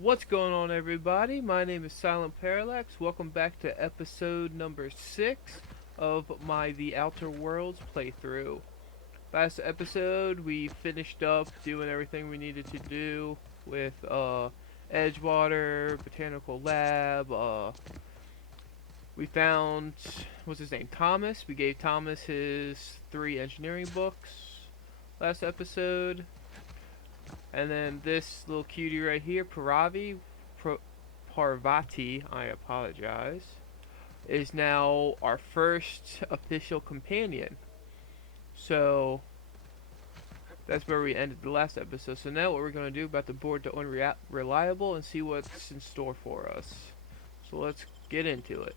What's going on, everybody? My name is Silent Parallax. Welcome back to episode number 6 of my The Outer Worlds playthrough. Last episode, we finished up doing everything we needed to do with Edgewater, Botanical Lab. We found, what's his name? Thomas. We gave Thomas his 3 engineering books last episode. And then this little cutie right here, Parvati, I apologize, is now our first official companion. So that's where we ended the last episode. So now what we're going to do about the board to unreliable and see what's in store for us. So let's get into it.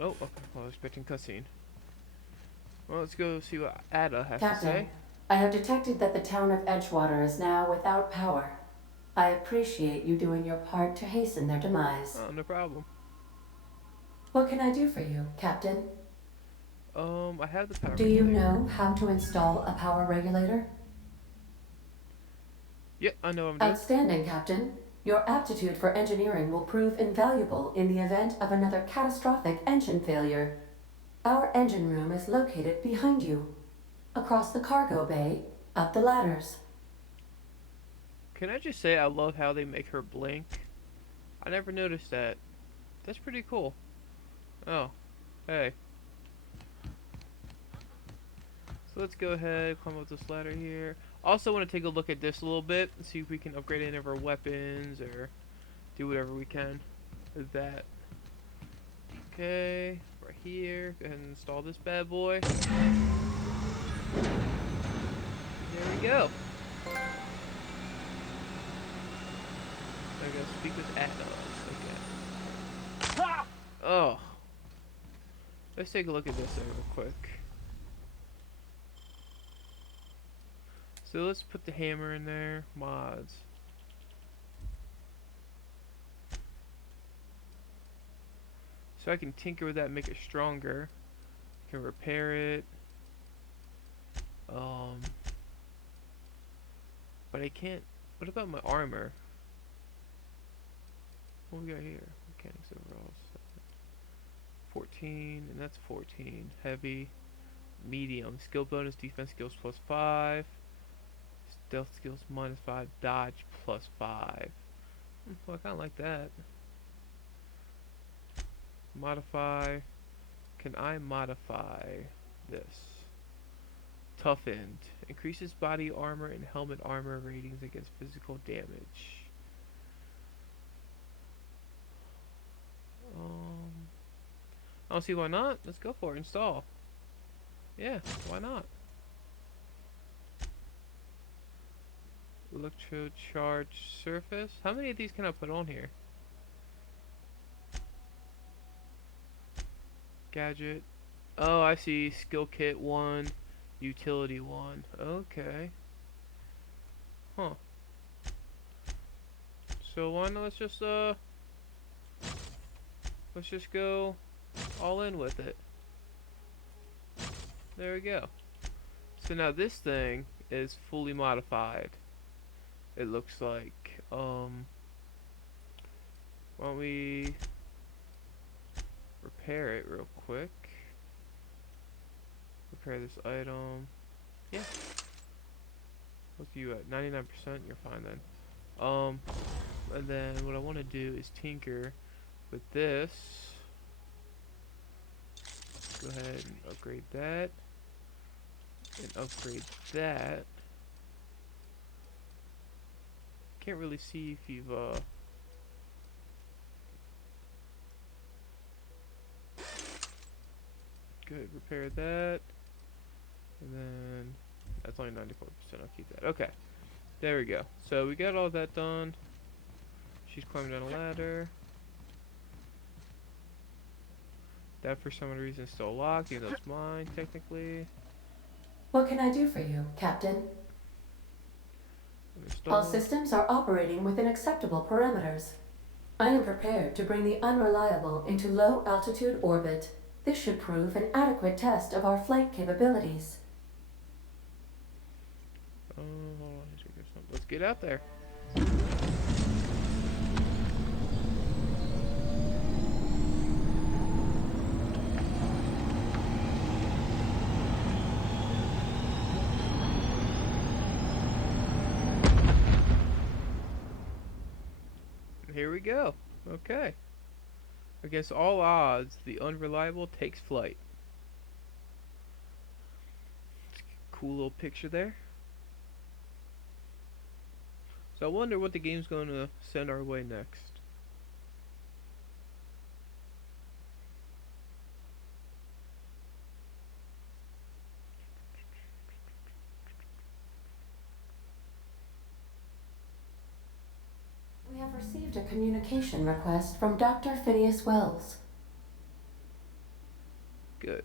Oh, okay. Well, I was expecting cutscene. Well, let's go see what Ada has to Captain, say. I have detected that the town of Edgewater is now without power. I appreciate you doing your part to hasten their demise. Oh, no problem. What can I do for you, Captain? I have the power Do you regulator. know how to install a power regulator? Yep, I know what I'm doing. Outstanding, Captain. Your aptitude for engineering will prove invaluable in the event of another catastrophic engine failure. Our engine room is located behind you. Across the cargo bay, up the ladders. Can I just say I love how they make her blink? I never noticed that. That's pretty cool. Oh, hey. So let's go ahead, climb up this ladder here. Also want to take a look at this a little bit and see if we can upgrade any of our weapons or do whatever we can with that. Okay, right here. Go ahead and install this bad boy. There we go. I gotta speak with Atlas. Okay. Oh. Let's take a look at this real quick. So let's put the hammer in there. Mods. So I can tinker with that and make it stronger. I can repair it. Um, but I can't. What about my armor? What we got here? Mechanics overall. 14, and that's 14. Heavy. Medium. Skill bonus, defense skills plus 5. Stealth skills minus 5. Dodge plus 5. Well, I kinda like that. Modify. Can I modify this? Toughened. Increases body armor and helmet armor ratings against physical damage. Um, I don't see why not. Let's go for it. Install. Yeah, why not? Electrocharge surface. How many of these can I put on here? Gadget. Oh, I see. Skill kit 1, utility 1. Okay. Huh. So why not let's just go all in with it. There we go. So now this thing is fully modified. It looks like. Why don't we repair it real quick? Repair this item. Yeah. What's you at? 99%? You're fine then. And then what I want to do is tinker with this. Go ahead and upgrade that. And upgrade that. Can't really see if you've, good, repair that. And then, that's only 94%, I'll keep that. Okay, there we go. So we got all that done. She's climbing down a ladder. That for some reason is still locked, even though it's mine, technically. What can I do for you, Captain? All Install. systems are operating within acceptable parameters. I am prepared to bring the unreliable into low altitude orbit. This should prove an adequate test of our flight capabilities. Hold on, let's get out there. Here we go. Okay. Against all odds, the unreliable takes flight. Cool little picture there. So I wonder what the game's going to send our way next. We have received a communication request from Dr. Phineas Wells. Good.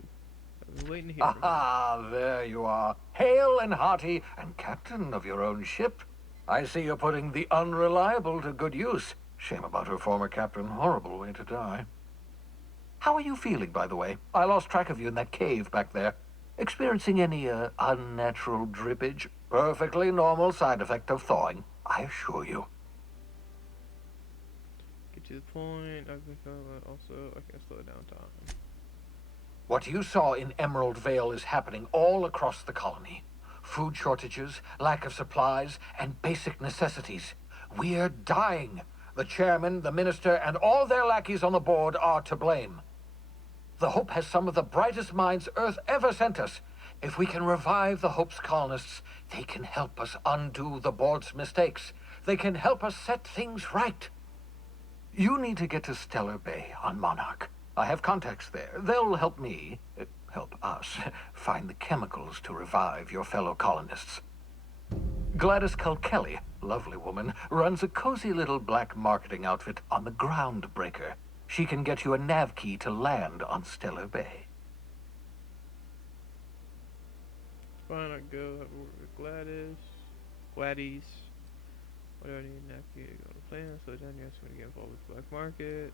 I've been waiting to hear from you. Aha, there you are. Hale and hearty, and captain of your own ship. I see you're putting the unreliable to good use. Shame about her former captain. Horrible way to die. How are you feeling, by the way? I lost track of you in that cave back there. Experiencing any, unnatural drippage? Perfectly normal side effect of thawing, I assure you. Get to the point. I've been feeling also I can slow down time. What you saw in Emerald Vale is happening all across the colony. Food shortages, lack of supplies, and basic necessities. We're dying. The chairman, the minister, and all their lackeys on the board are to blame. The Hope has some of the brightest minds Earth ever sent us. If we can revive the Hope's colonists, they can help us undo the board's mistakes. They can help us set things right. You need to get to Stellar Bay on Monarch. I have contacts there. They'll help me, help us, find the chemicals to revive your fellow colonists. Gladys Kelly, lovely woman, runs a cozy little black marketing outfit on the Groundbreaker. She can get you a nav key to land on Stellar Bay. Fine, I go have a word with Gladys. What do I need? Napkin to go to plan. So then yes, I'm gonna get involved with the black market.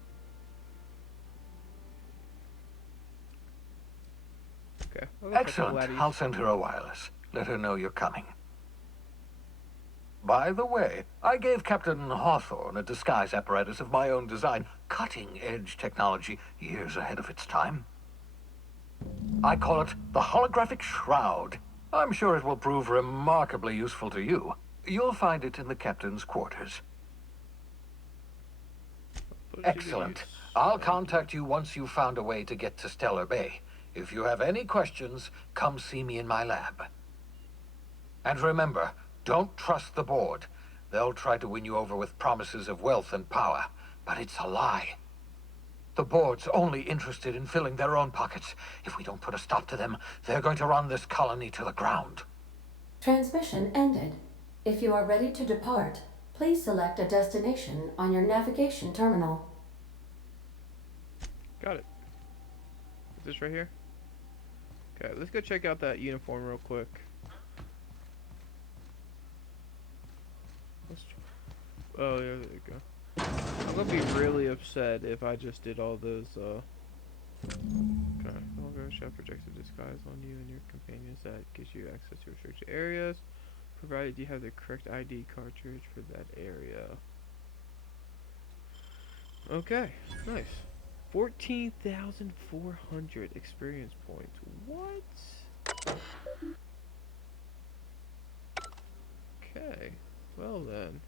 Okay. Excellent. I'll send her a wireless. Let her know you're coming. By the way, I gave Captain Hawthorne a disguise apparatus of my own design. Cutting-edge technology, years ahead of its time. I call it the Holographic Shroud. I'm sure it will prove remarkably useful to you. You'll find it in the captain's quarters. Excellent. I'll contact you once you've found a way to get to Stellar Bay. If you have any questions, come see me in my lab. And remember, don't trust the board. They'll try to win you over with promises of wealth and power, but it's a lie. The board's only interested in filling their own pockets. If we don't put a stop to them, they're going to run this colony to the ground. Transmission ended. If you are ready to depart, please select a destination on your navigation terminal. Got it. Is this right here? Okay, let's go check out that uniform real quick. Oh, yeah, there you go. I'm gonna be really upset if I just did all those, Okay. Holograph shall project a disguise on you and your companions that gives you access to restricted areas, provided you have the correct ID cartridge for that area. Okay, nice. 14,400 experience points. What? Okay, well then.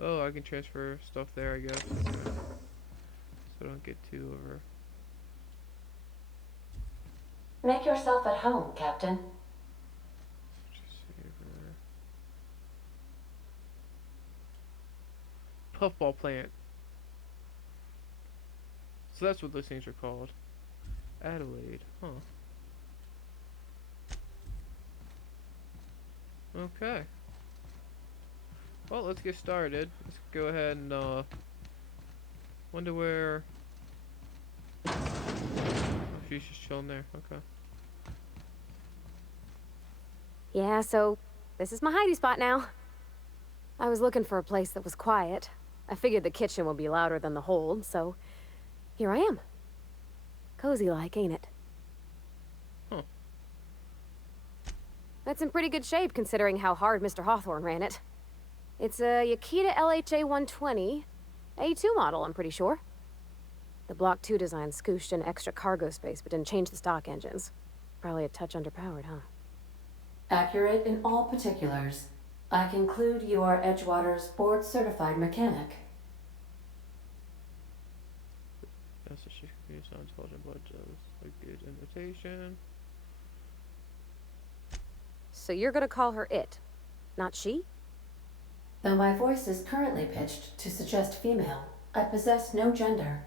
Oh, I can transfer stuff there, I guess. Okay. So I don't get too over. Make yourself at home, Captain. Saver. Puffball plant. So that's what those things are called. Adelaide, huh? Okay. Well, let's get started. Let's go ahead and, wonder where... Oh, she's just chilling there. Okay. Yeah, so this is my hidey spot now. I was looking for a place that was quiet. I figured the kitchen would be louder than the hold, so here I am. Cozy-like, ain't it? Huh. That's in pretty good shape considering how hard Mr. Hawthorne ran it. It's a Yakita LHA 120, A2 model, I'm pretty sure. The Block 2 design scooshed in extra cargo space but didn't change the stock engines. Probably a touch underpowered, huh? Accurate in all particulars. I conclude you are Edgewater's board-certified mechanic. That's a shit confused, not intelligent, but just a good invitation. So you're gonna call her it, not she? Though my voice is currently pitched to suggest female, I possess no gender.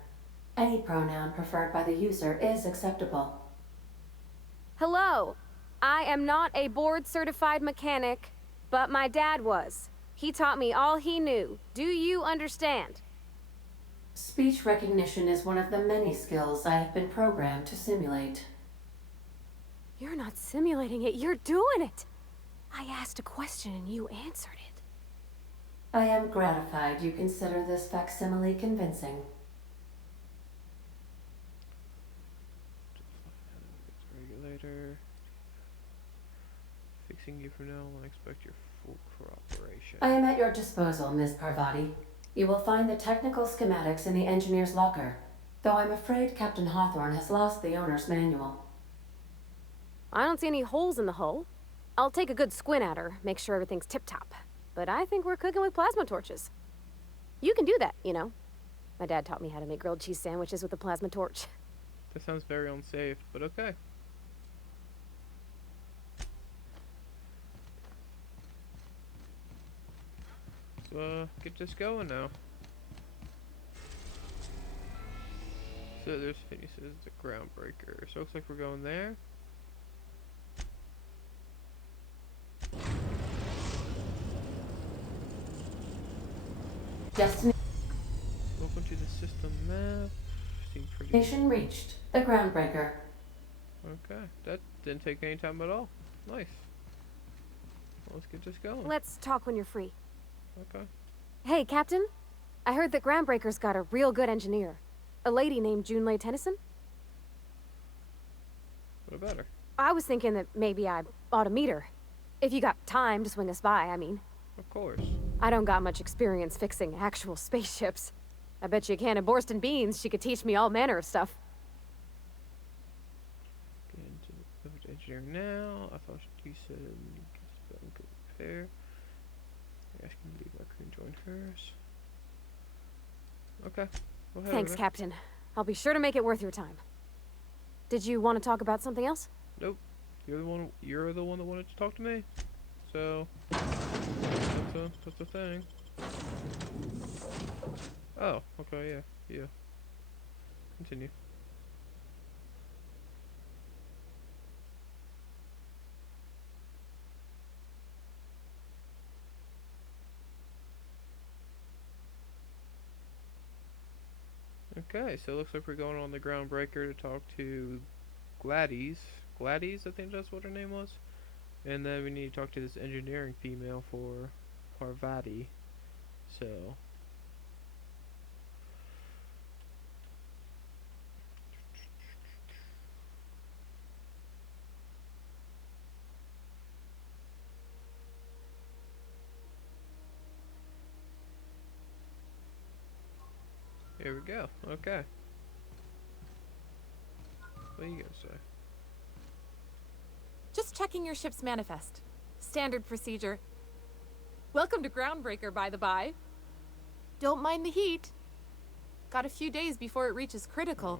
Any pronoun preferred by the user is acceptable. Hello. I am not a board-certified mechanic, but my dad was. He taught me all he knew. Do you understand? Speech recognition is one of the many skills I have been programmed to simulate. You're not simulating it, you're doing it! I asked a question and you answered it. I am gratified you consider this facsimile convincing. Regulator. Fixing you for now and expect your full cooperation. I am at your disposal, Ms. Parvati. You will find the technical schematics in the engineer's locker, though I'm afraid Captain Hawthorne has lost the owner's manual. I don't see any holes in the hull. I'll take a good squint at her, make sure everything's tip-top. But I think we're cooking with plasma torches. You can do that, you know. My dad taught me how to make grilled cheese sandwiches with a plasma torch. That sounds very unsafe, but okay. So, get this going now. So there's finishes the groundbreaker. So looks like we're going there. Destination Welcome to the system map. Seems pretty. reached. The groundbreaker. Okay, that didn't take any time at all. Nice. Well, let's get this going. Let's talk when you're free. Okay. Hey, Captain. I heard that Groundbreaker's got a real good engineer. A lady named Junlei Tennyson. What about her? I was thinking that maybe I ought to meet her. If you got time to swing us by, I mean. Of course. I don't got much experience fixing actual spaceships. I bet you a can of Borston beans she could teach me all manner of stuff. Get into the engineering now. I thought you said spelling could repair. Asking to leave my crew and join hers. Okay. Go ahead. Thanks, Captain. I'll be sure to make it worth your time. Did you want to talk about something else? Nope. You're the one that wanted to talk to me. So that's the thing. Oh, okay, yeah. Continue. Okay, so it looks like we're going on the groundbreaker to talk to Gladys. Gladys, I think that's what her name was. And then we need to talk to this engineering female for Parvati. So here we go. Okay. What are you gonna say? Just checking your ship's manifest. Standard procedure. Welcome to Groundbreaker, by the by. Don't mind the heat. Got a few days before it reaches critical.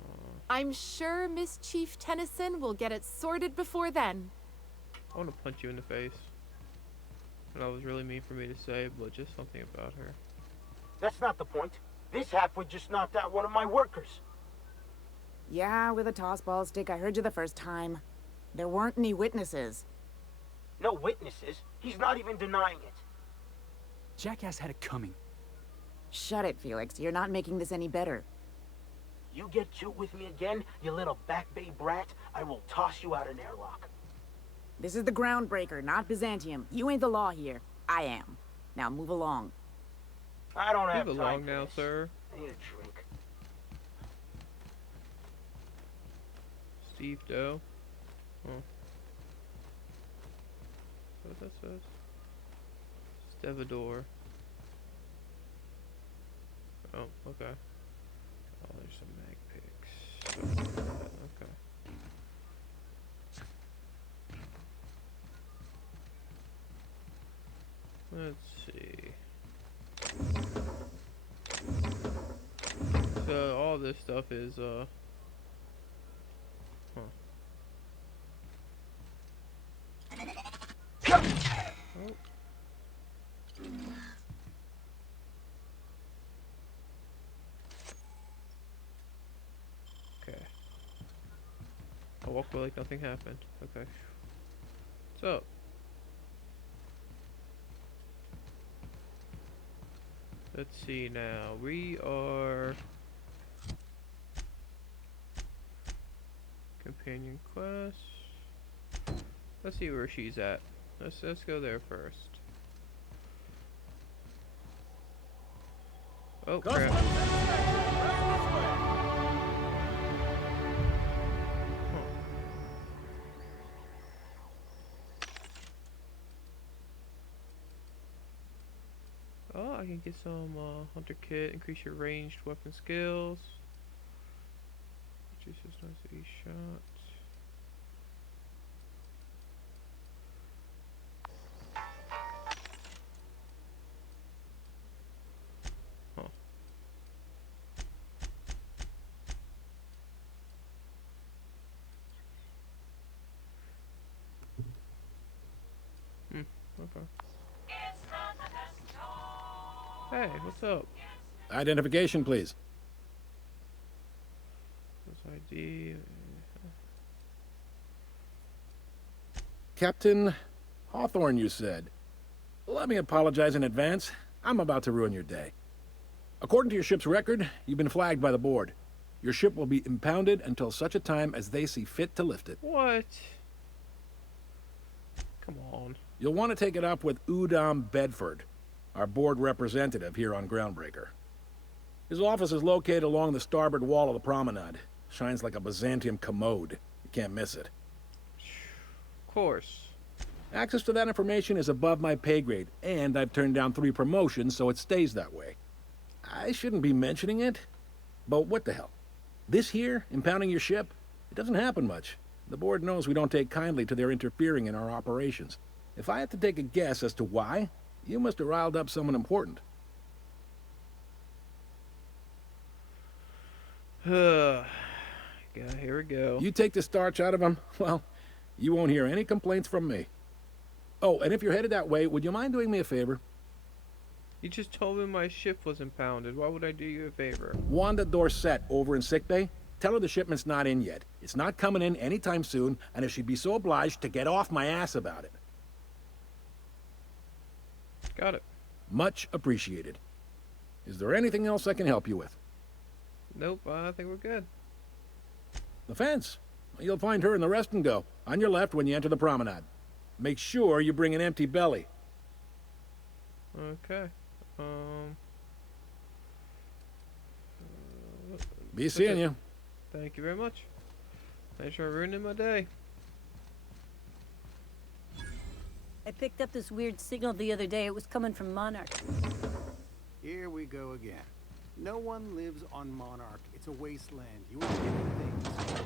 I'm sure Miss Chief Tennyson will get it sorted before then. I want to punch you in the face. And that was really mean for me to say, but just something about her. That's not the point. This halfwit just knocked out one of my workers. Yeah, with a tossball stick. I heard you the first time. There weren't any witnesses. No witnesses. He's not even denying it. Jackass had it coming. Shut it, Felix. You're not making this any better. You get cute with me again, you little back bay brat, I will toss you out an airlock. This is the Groundbreaker, not Byzantium. You ain't the law here. I am. Now move along. I don't have Move time along for now, this. sir. I need a drink. Steve Doe. Oh. What that says? Stevador. Oh, okay. Oh, there's some mag picks. Okay. Let's see. So all this stuff is huh. Oh. Okay. I'll walk away like nothing happened. Okay. What's up? Let's see now. We are companion quest. Let's see where she's at. Let's go there first. Oh crap. Oh, I can get some hunter kit, increase your ranged weapon skills. Reduces noise of each shot. Huh. Okay. Hey, what's up? Identification, please. What's ID? Captain Hawthorne, you said. Let me apologize in advance. I'm about to ruin your day. According to your ship's record, you've been flagged by the board. Your ship will be impounded until such a time as they see fit to lift it. What? Come on. You'll want to take it up with Udom Bedford, our board representative here on Groundbreaker. His office is located along the starboard wall of the promenade. Shines like a Byzantium commode. You can't miss it. Of course. Access to that information is above my pay grade, and I've turned down 3 promotions, so it stays that way. I shouldn't be mentioning it, but what the hell? This here, impounding your ship, it doesn't happen much. The board knows we don't take kindly to their interfering in our operations. If I had to take a guess as to why, you must have riled up someone important. Yeah, here we go. You take the starch out of them, well, you won't hear any complaints from me. Oh, and if you're headed that way, would you mind doing me a favor? You just told me my ship was impounded. Why would I do you a favor? Wanda Dorset over in sickbay. Tell her the shipment's not in yet. It's not coming in anytime soon, and if she'd be so obliged to get off my ass about it. Got it. Much appreciated. Is there anything else I can help you with? Nope, I think we're good. The fence. You'll find her in the rest and go, on your left when you enter the promenade. Make sure you bring an empty belly. Okay. Be seeing you. Thank you very much. Thanks for ruining my day. I picked up this weird signal the other day. It was coming from Monarch. Here we go again. No one lives on Monarch. It's a wasteland. You won't get things.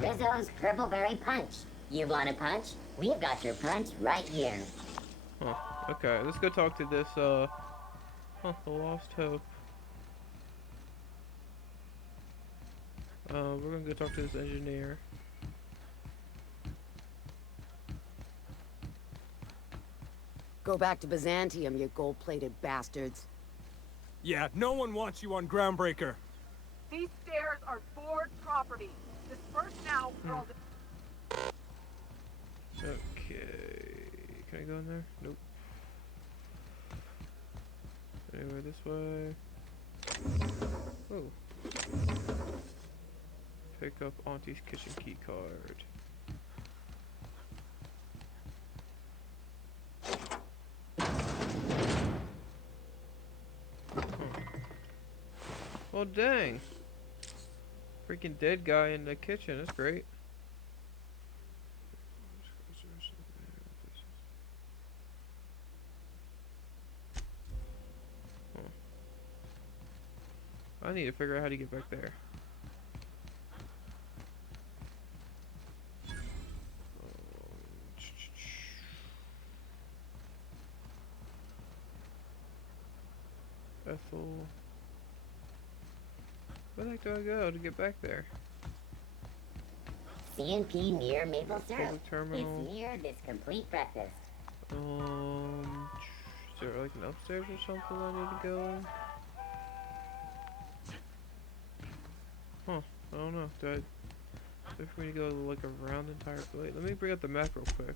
Rizzo's Purpleberry Punch. You want a punch? We've got your punch right here. Huh. Okay, let's go talk to this, the Lost Hope. We're gonna go talk to this engineer. Go back to Byzantium, you gold-plated bastards. Yeah, no one wants you on Groundbreaker. These stairs are board property. Disperse now, or I'll... Okay. Can I go in there? Nope. Anyway, this way. Oh. Pick up Auntie's kitchen key card. Well, dang. Freaking dead guy in the kitchen. That's great. I need to figure out how to get back there. Ethel. Where the heck do I go to get back there? CNP near maple syrup. Public terminal. It's near this complete breakfast. Is there like an upstairs or something I need to go in? Huh, I don't know. Do I for me to go like around the entire place? Let me bring up the map real quick.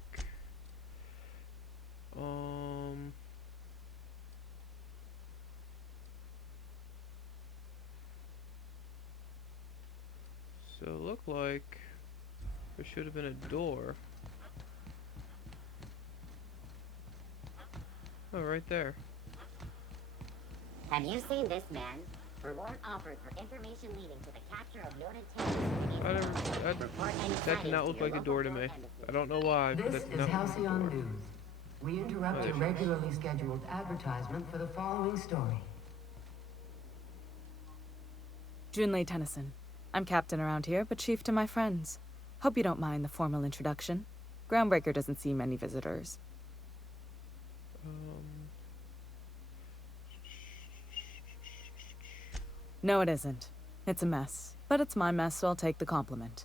So it looked like there should have been a door. Oh, right there. Have you seen this man? Reward offered for information leading to the capture of noted terrorists. That did not look like a door to me. I don't know why, but This that is did not look like a Halcyon door. News. We interrupt a regularly scheduled advertisement for the following story. Junlei Tennyson. I'm captain around here, but chief to my friends. Hope you don't mind the formal introduction. Groundbreaker doesn't see many visitors. No, it isn't. It's a mess. But it's my mess, so I'll take the compliment.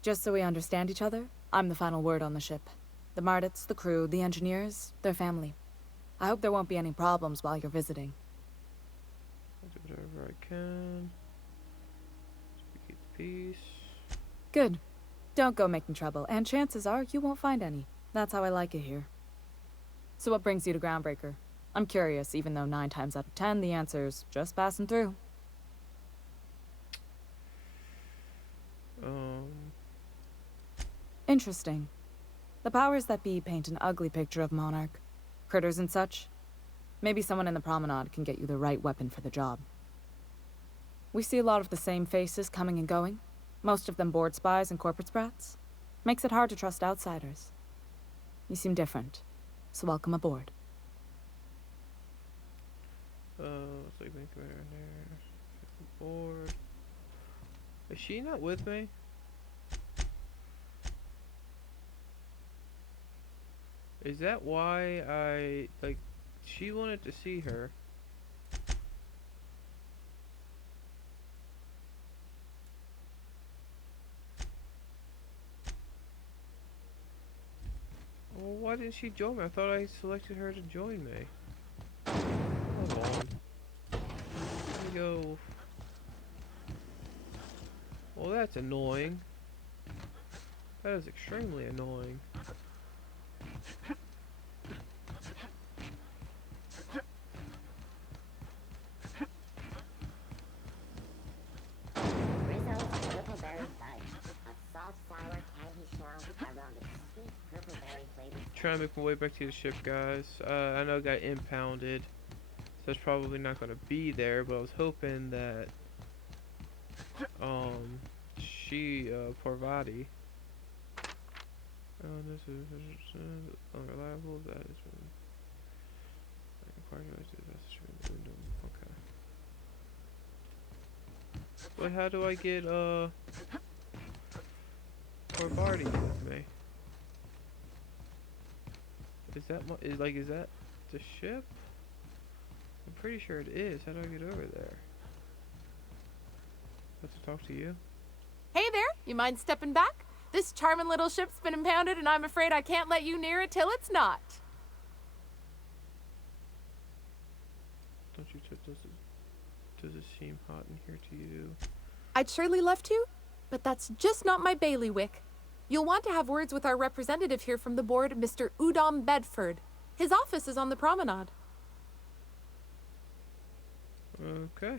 Just so we understand each other, I'm the final word on the ship. The Mardits, the crew, the engineers, their family. I hope there won't be any problems while you're visiting. I'll do whatever I can. Keep the peace. Good. Don't go making trouble, and chances are you won't find any. That's how I like it here. So what brings you to Groundbreaker? I'm curious, even though 9 times out of 10 the answer's just passing through. Interesting. The powers that be paint an ugly picture of Monarch. Critters and such. Maybe someone in the promenade can get you the right weapon for the job. We see a lot of the same faces coming and going. Most of them board spies and corporate sprats. Makes it hard to trust outsiders. You seem different, so welcome aboard. Looks like main commander in there. Board. Is she not with me? Is that why she wanted to see her? Well, why didn't she join me? I thought I selected her to join me. Hold on. Let me go. Well, that's annoying. That is extremely annoying. Trying to make my way back to the ship, guys. I know I got impounded, so it's probably not gonna be there. But I was hoping that Parvati. This is unreliable. That is okay. But how do I get Parvati with me? Is that the ship? I'm pretty sure it is. How do I get over there? Let's talk to you. Hey there, you mind stepping back? This charming little ship's been impounded and I'm afraid I can't let you near it till it's not. Don't you does it seem hot in here to you? I'd surely love to, but that's just not my bailiwick. You'll want to have words with our representative here from the board, Mr. Udom Bedford. His office is on the promenade. Okay.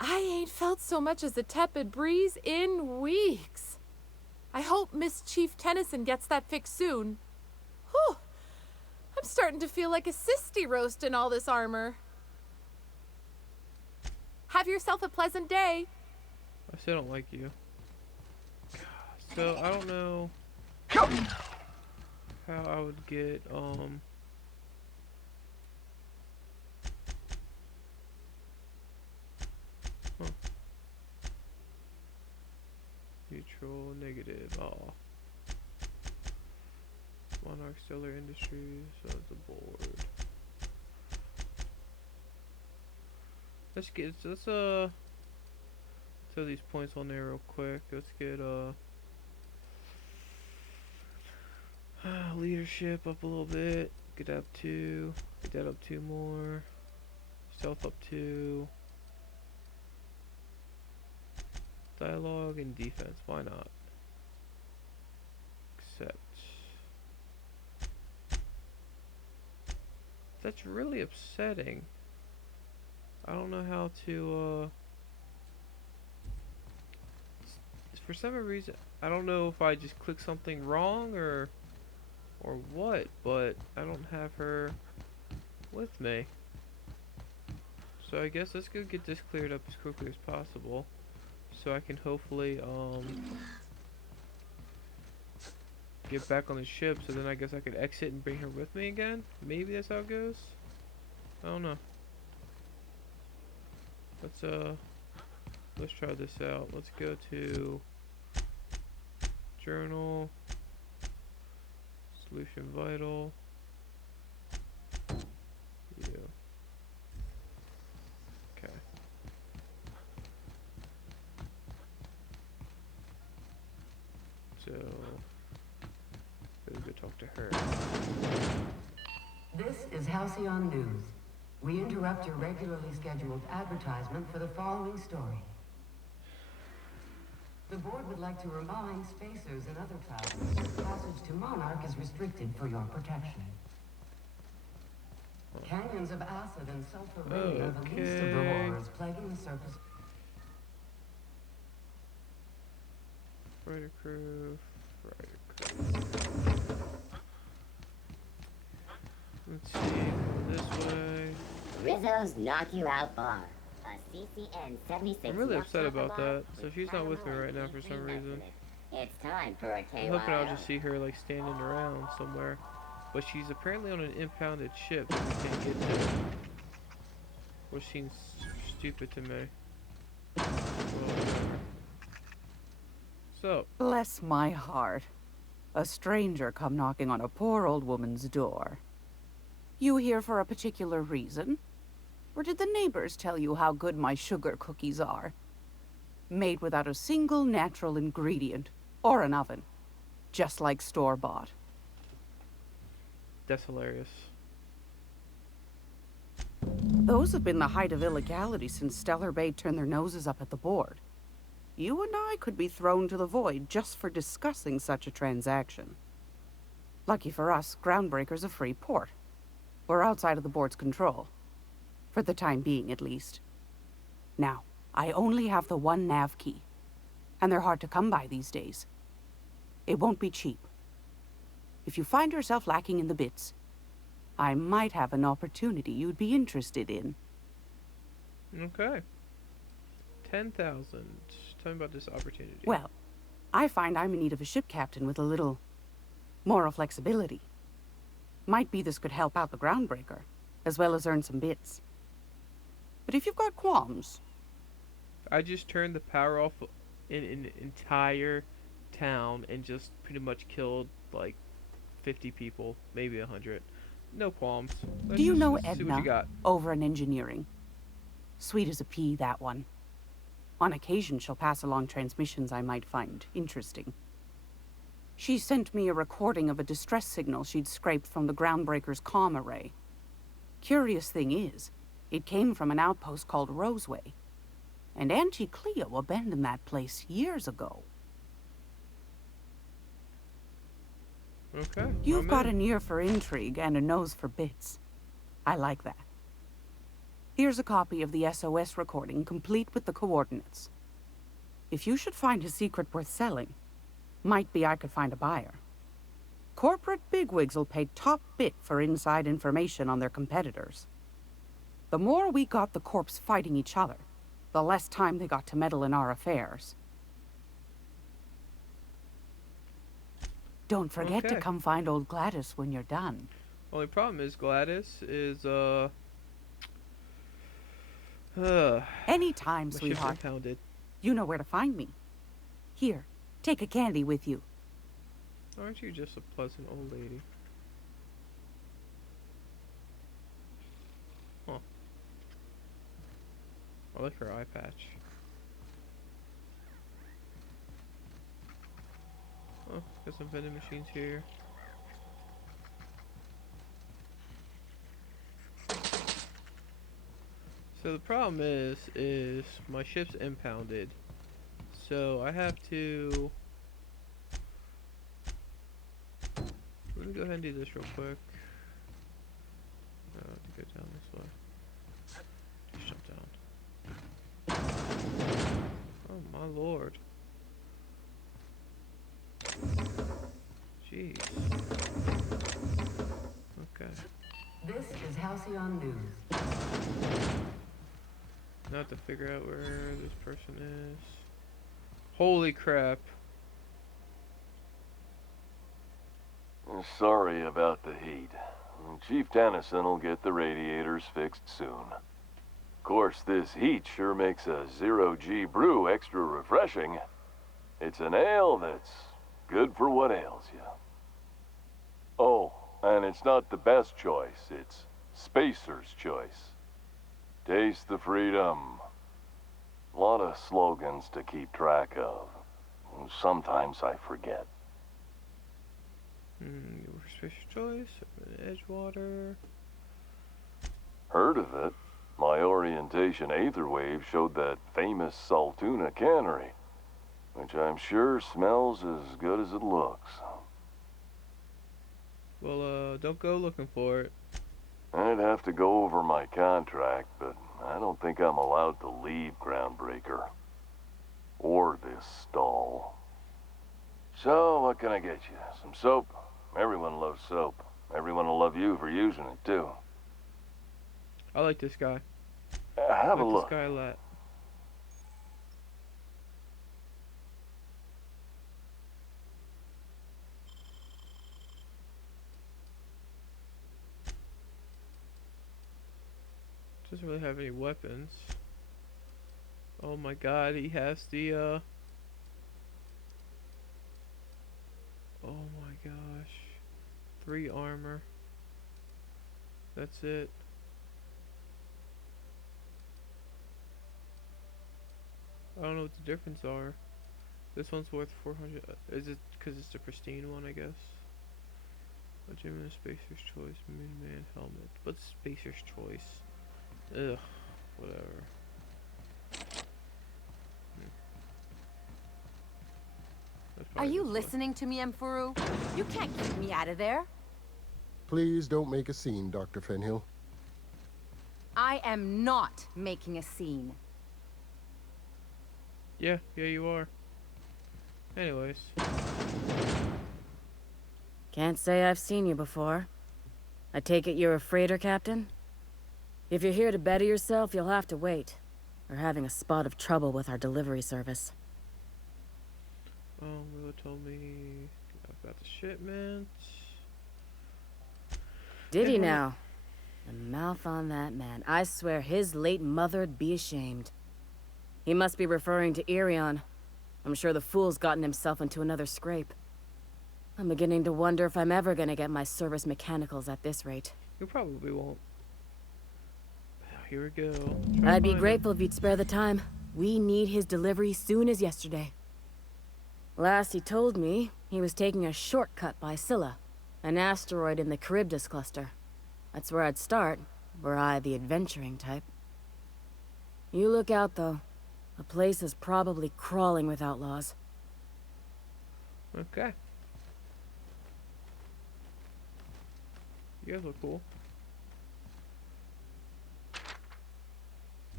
I ain't felt so much as a tepid breeze in weeks. I hope Miss Chief Tennyson gets that fixed soon. Whew. I'm starting to feel like a sisty roast in all this armor. Have yourself a pleasant day. I still don't like you. So I don't know how I would get neutral, negative. Oh, Monarch Stellar Industries, the board. let's throw these points on there real quick. Let's get leadership up a little bit. Get that up 2. Get that up 2 more. Stealth up 2. Dialogue and defense. Why not? Accept. That's really upsetting. I don't know how to for some reason I don't know if I just clicked something wrong or what, but I don't have her with me. So I guess let's go get this cleared up as quickly as possible so I can hopefully get back on the ship, so then I guess I could exit and bring her with me again. Maybe that's how it goes. I don't know. Let's try this out. Let's go to journal, solution vital. Yeah. Okay. So let's go talk to her. This is Halcyon News. We interrupt your regularly scheduled advertisement for the following story. The board would like to remind spacers and other travelers that passage to Monarch is restricted for your protection. Canyons of acid and sulfur rain are the least of the horrors plaguing the surface. Freighter crew. Let's see, go this way. Rizzo's Knock You Out Bar. A CCN 76. I'm really upset about that. So she's not with me right now for some reason. It's time for a KYO. I'm hoping I'll just see her like standing around somewhere. But she's apparently on an impounded ship that we can't get to. Which seems stupid to me. Well, whatever. So. Bless my heart. A stranger come knocking on a poor old woman's door. You here for a particular reason? Or did the neighbors tell you how good my sugar cookies are? Made without a single natural ingredient, or an oven. Just like store-bought. That's hilarious. Those have been the height of illegality since Stellar Bay turned their noses up at the board. You and I could be thrown to the void just for discussing such a transaction. Lucky for us, Groundbreaker's a free port. We're outside of the board's control. For the time being, at least. Now, I only have the one nav key. And they're hard to come by these days. It won't be cheap. If you find yourself lacking in the bits, I might have an opportunity you'd be interested in. Okay. 10,000. Tell me about this opportunity. Well, I find I'm in need of a ship captain with a little moral flexibility. Might be this could help out the Groundbreaker, as well as earn some bits. But if you've got qualms... I just turned the power off in an entire town and just pretty much killed like 50 people, maybe 100. No qualms. Do you know Edna over in engineering? Sweet as a pea, that one. On occasion, she'll pass along transmissions I might find interesting. She sent me a recording of a distress signal she'd scraped from the Groundbreaker's comm array. Curious thing is, it came from an outpost called Roseway. And Auntie Cleo abandoned that place years ago. Okay. You've got an ear for intrigue and a nose for bits. I like that. Here's a copy of the SOS recording, complete with the coordinates. If you should find a secret worth selling, might be I could find a buyer. Corporate bigwigs will pay top bit for inside information on their competitors. The more we got the corps fighting each other, the less time they got to meddle in our affairs. Don't forget to come find old Gladys when you're done. Only problem is Gladys is Anytime, sweetheart. Impounded. You know where to find me. Here, take a candy with you. Aren't you just a pleasant old lady? Huh. I like her eye patch. Oh, got some vending machines here. So the problem is my ship's impounded. So I have to. Let me go ahead and do this real quick. I have to go down this way. Just jump down. Oh my lord. Jeez. Okay. This is Halcyon News. Now I have to figure out where this person is. Holy crap. I'm sorry about the heat. Chief Tennyson will get the radiators fixed soon. Of course, this heat sure makes a zero-G brew extra refreshing. It's an ale that's good for what ails you. Oh, and it's not the best choice. It's Spacer's choice. Taste the freedom. A lot of slogans to keep track of. Sometimes I forget. Your special choice, Edgewater. Heard of it? My orientation aetherwave showed that famous Saltuna cannery, which I'm sure smells as good as it looks. Well, don't go looking for it. I'd have to go over my contract, but I don't think I'm allowed to leave Groundbreaker. Or this stall. So, what can I get you? Some soap? Everyone loves soap. Everyone will love you for using it, too. I like this guy. Have a I like look. this guy a lot. Doesn't really have any weapons. Oh my god, he has the oh my gosh. 3 armor. That's it. I don't know what the difference are. This one's worth 400. Is it because it's the pristine one, I guess? A Gemini Spacer's Choice Moonman helmet. What's Spacer's Choice? Ugh, whatever. Are you listening to me, Mfuru? You can't keep me out of there. Please don't make a scene, Dr. Fenhill. I am not making a scene. Yeah, you are. Anyways. Can't say I've seen you before. I take it you're a freighter captain? If you're here to better yourself, you'll have to wait. We're having a spot of trouble with our delivery service. Willow told me about the shipment. Did he now? The mouth on that man. I swear his late mother'd be ashamed. He must be referring to Irion. I'm sure the fool's gotten himself into another scrape. I'm beginning to wonder if I'm ever gonna get my service mechanicals at this rate. You probably won't. Here we go. I'd be grateful if you'd spare the time. We need his delivery soon as yesterday. Last he told me, he was taking a shortcut by Scylla, an asteroid in the Charybdis cluster. That's where I'd start, were I the adventuring type. You look out, though. The place is probably crawling with outlaws. Okay. You guys look cool.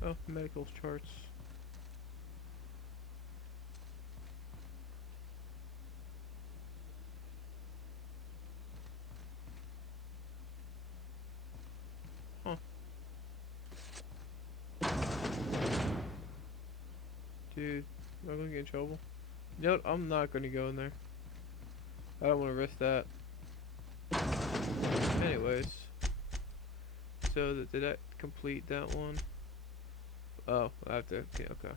Oh, medical charts. Huh. Dude, am I gonna get in trouble? You know what? I'm not gonna go in there. I don't want to risk that. Anyways. So, did I complete that one? Oh, I have to, okay.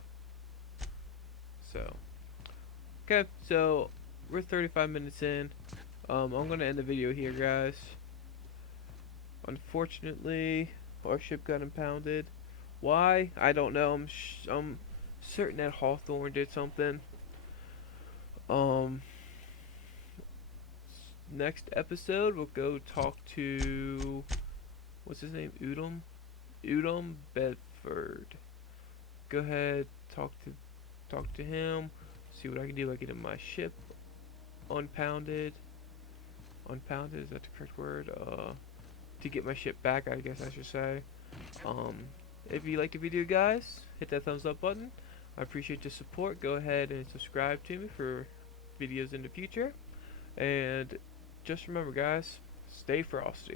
Okay, so we're 35 minutes in. I'm gonna end the video here, guys. Unfortunately, our ship got impounded. Why? I don't know. I'm certain that Hawthorne did something. Um, Next episode we'll go talk to, what's his name? Udom Bedford. Go ahead, talk to him. See what I can do. I get in my ship. Unpounded. Unpounded, is that the correct word? To get my ship back, I guess I should say. If you liked the video, guys, hit that thumbs up button. I appreciate your support. Go ahead and subscribe to me for videos in the future. And just remember, guys, stay frosty.